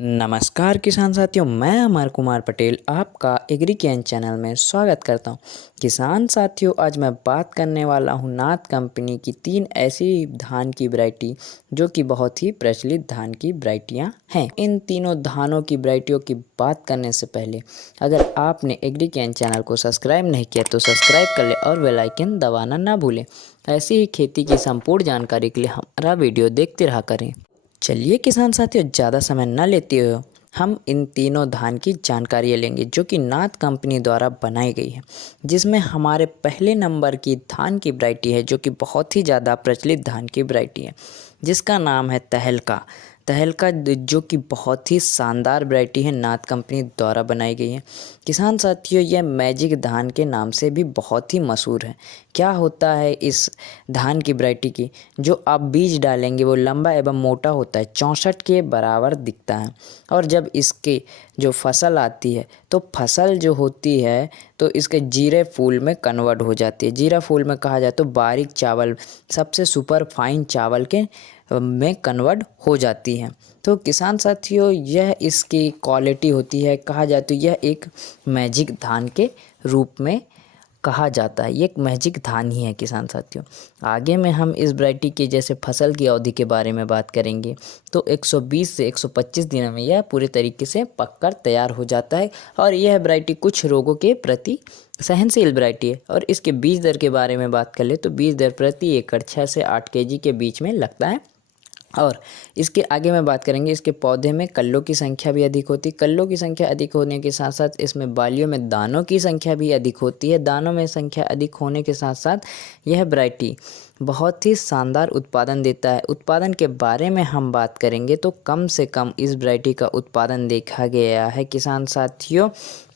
नमस्कार किसान साथियों, मैं अमर कुमार पटेल आपका एग्री ज्ञान चैनल में स्वागत करता हूं। किसान साथियों, आज मैं बात करने वाला हूं नाथ कंपनी की 3 ऐसी धान की वैरायटी जो कि बहुत ही प्रचलित धान की वैरायटियां हैं। इन तीनों धानों की वैरायटियों की बात करने से पहले अगर आपने एग्री ज्ञान चैनल को सब्सक्राइब नहीं किया तो सब्सक्राइब कर ले और बेल आइकन दबाना ना भूलें। ऐसी ही खेती की संपूर्ण जानकारी के लिए हमारा वीडियो देखते रहा करें। चलिए किसान साथियों, ज़्यादा समय न लेते हुए हम इन तीनों धान की जानकारियाँ लेंगे जो कि नाथ कंपनी द्वारा बनाई गई है। जिसमें हमारे पहले नंबर की धान की वैरायटी है जो कि बहुत ही ज़्यादा प्रचलित धान की वैरायटी है, जिसका नाम है तहलका। तहलका जो कि बहुत ही शानदार वैरायटी है, नाथ कंपनी द्वारा बनाई गई है। किसान साथियों, यह मैजिक धान के नाम से भी बहुत ही मशहूर है। क्या होता है इस धान की वैरायटी की, जो आप बीज डालेंगे वो लंबा एवं मोटा होता है, 64 के बराबर दिखता है। और जब इसके जो फसल आती है तो फसल जो होती है तो इसके जीरे फूल में कन्वर्ट हो जाती है। जीरा फूल में कहा जाए तो बारीक चावल, सबसे सुपर फाइन चावल के में कन्वर्ट हो जाती है। तो किसान साथियों, यह इसकी क्वालिटी होती है। कहा जाए तो यह एक मैजिक धान के रूप में कहा जाता है। ये एक मैजिक धान ही है किसान साथियों। आगे में हम इस वैरायटी के जैसे फसल की अवधि के बारे में बात करेंगे तो 120 से 125 दिनों में यह पूरे तरीके से पककर तैयार हो जाता है। और यह वैरायटी कुछ रोगों के प्रति सहनशील वैरायटी है। और इसके बीज दर के बारे में बात कर ले तो बीज दर प्रति एकड़ 6 से 8 केजी के बीच में लगता है। और इसके आगे में बात करेंगे, इसके पौधे में कल्लों की संख्या भी अधिक होती है। कल्लों की संख्या अधिक होने के साथ साथ इसमें बालियों में दानों की संख्या भी अधिक होती है। दानों में संख्या अधिक होने के साथ साथ यह वैरायटी बहुत ही शानदार उत्पादन देता है। उत्पादन के बारे में हम बात करेंगे तो कम से कम इस वैरायटी का उत्पादन देखा गया है किसान साथियों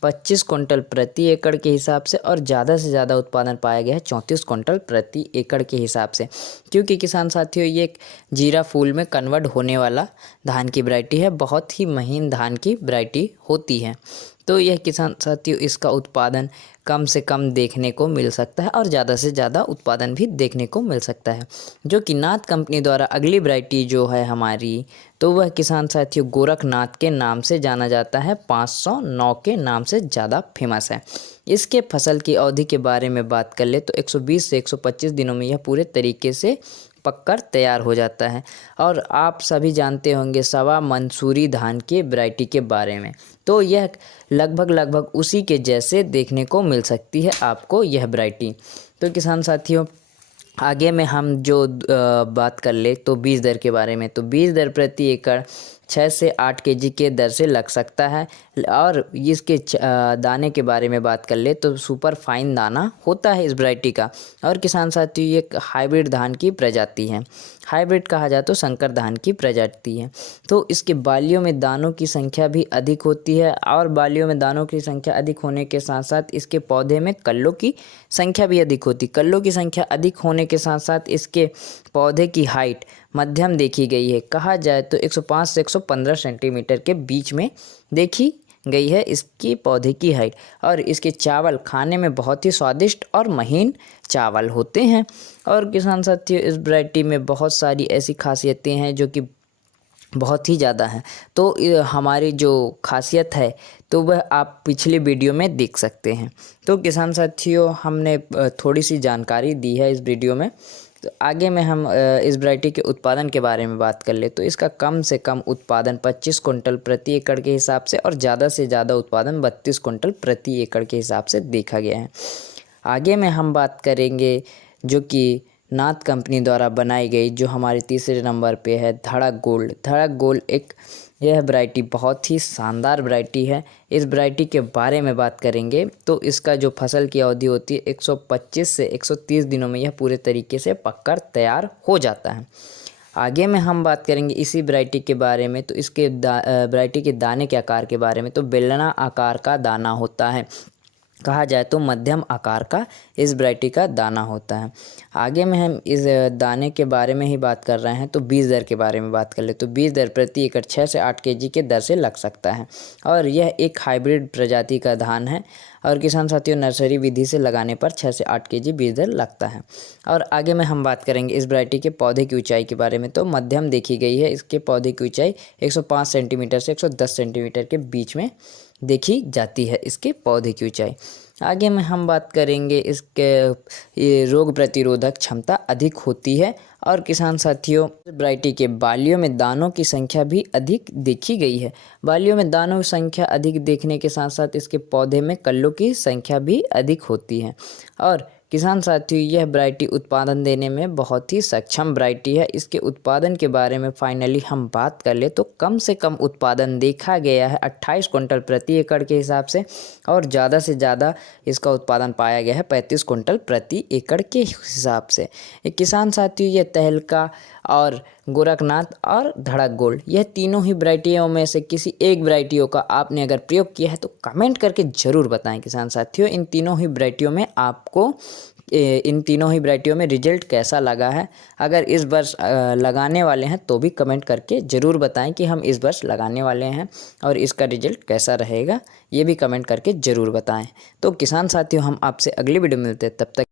25 क्विंटल प्रति एकड़ के हिसाब से, और ज़्यादा से ज़्यादा उत्पादन पाया गया है 34 क्विंटल प्रति एकड़ के हिसाब से। क्योंकि किसान साथियों, ये एक जीरा फूल में कन्वर्ट होने वाला धान की वैरायटी है, बहुत ही महीन धान की वैरायटी होती है। तो यह किसान साथियों, इसका उत्पादन कम से कम देखने को मिल सकता है और ज़्यादा से ज़्यादा उत्पादन भी देखने को मिल सकता है। जो कि नाथ कंपनी द्वारा अगली वैरायटी जो है हमारी, तो वह किसान साथियों गोरखनाथ के नाम से जाना जाता है। 509 के नाम से ज़्यादा फेमस है। इसके फसल की अवधि के बारे में बात कर ले तो 120 से 125 दिनों में यह पूरे तरीके से पककर तैयार हो जाता है। और आप सभी जानते होंगे सवा मंसूरी धान के वैरायटी के बारे में, तो यह लगभग उसी के जैसे देखने को मिल सकती है आपको यह वैरायटी। तो किसान साथियों, आगे में हम जो बात कर ले तो बीज दर के बारे में, तो बीज दर प्रति एकड़ 6 से 8 केजी के दर से लग सकता है। और इसके दाने के बारे में बात कर ले तो सुपर फाइन दाना होता है इस वैरायटी का। और किसान साथियों, ये एक हाइब्रिड धान की प्रजाति है। हाइब्रिड कहा जाए तो संकर धान की प्रजाति है। तो इसके बालियों में दानों की संख्या भी अधिक होती है। और बालियों में दानों की संख्या अधिक होने के साथ साथ इसके पौधे में कल्लों की संख्या भी अधिक होती है। कल्लों की संख्या अधिक होने के साथ साथ इसके पौधे की हाइट मध्यम देखी गई है। कहा जाए तो 105 से 115 सेंटीमीटर के बीच में देखी गई है इसकी पौधे की हाइट। और इसके चावल खाने में बहुत ही स्वादिष्ट और महीन चावल होते हैं। और किसान साथियों, इस वैरायटी में बहुत सारी ऐसी खासियतें हैं जो कि बहुत ही ज़्यादा हैं। तो हमारी जो खासियत है तो वह आप पिछले वीडियो में देख सकते हैं। तो किसान साथियों, हमने थोड़ी सी जानकारी दी है इस वीडियो में। तो आगे में हम इस वैरायटी के उत्पादन के बारे में बात कर ले तो इसका कम से कम उत्पादन 25 क्विंटल प्रति एकड़ के हिसाब से और ज़्यादा से ज़्यादा उत्पादन 32 क्विंटल प्रति एकड़ के हिसाब से देखा गया है। आगे में हम बात करेंगे जो कि नाथ कंपनी द्वारा बनाई गई, जो हमारे तीसरे नंबर पे है धड़क गोल्ड। धड़क गोल्ड यह वैरायटी बहुत ही शानदार वैरायटी है। इस वैरायटी के बारे में बात करेंगे तो इसका जो फसल की अवधि होती है 125 से 130 दिनों में यह पूरे तरीके से पककर तैयार हो जाता है। आगे में हम बात करेंगे इसी वैरायटी के बारे में, तो इसके वैरायटी के दाने के आकार के बारे में, तो बेलना आकार का दाना होता है। कहा जाए तो मध्यम आकार का इस वैरायटी का दाना होता है। आगे में हम इस दाने के बारे में ही बात कर रहे हैं तो बीज दर के बारे में बात कर ले तो बीज दर प्रति एकड़ 6 से 8 केजी के दर से लग सकता है और यह एक हाइब्रिड प्रजाति का धान है और किसान साथियों नर्सरी विधि से लगाने पर 6 से 8 केजी बीज दर लगता है। और आगे में हम बात करेंगे इस वैरायटी के पौधे की ऊंचाई के बारे में तो मध्यम देखी गई है। इसके पौधे की ऊंचाई 105 सेंटीमीटर से 110 सेंटीमीटर के बीच में देखी जाती है इसके पौधे की ऊंचाई। आगे में हम बात करेंगे इसके ये रोग प्रतिरोधक क्षमता अधिक होती है और किसान साथियों वैरायटी के बालियों में दानों की संख्या भी अधिक देखी गई है। बालियों में दानों की संख्या अधिक देखने के साथ साथ इसके पौधे में कल्लों की संख्या भी अधिक होती है और किसान साथियों यह वैरायटी उत्पादन देने में बहुत ही सक्षम वैरायटी है। इसके उत्पादन के बारे में फाइनली हम बात कर ले तो कम से कम उत्पादन देखा गया है 28 कुंटल प्रति एकड़ के हिसाब से और ज़्यादा से ज़्यादा इसका उत्पादन पाया गया है 35 कुंटल प्रति एकड़ के हिसाब से। किसान साथियों यह तहलका और गोरखनाथ और धड़क गोल्ड यह तीनों ही वैरायटियों में से किसी एक वैरायटियों का आपने अगर प्रयोग किया है तो कमेंट करके ज़रूर बताएं। किसान साथियों इन तीनों ही वैरायटियों में आपको इन तीनों ही वैरायटियों में रिजल्ट कैसा लगा है। अगर इस वर्ष लगाने वाले हैं तो भी कमेंट करके ज़रूर बताएं कि हम इस वर्ष लगाने वाले हैं और इसका रिजल्ट कैसा रहेगा ये भी कमेंट करके ज़रूर बताएं। तो किसान साथियों हम आपसे अगली वीडियो में मिलते हैं, तब तक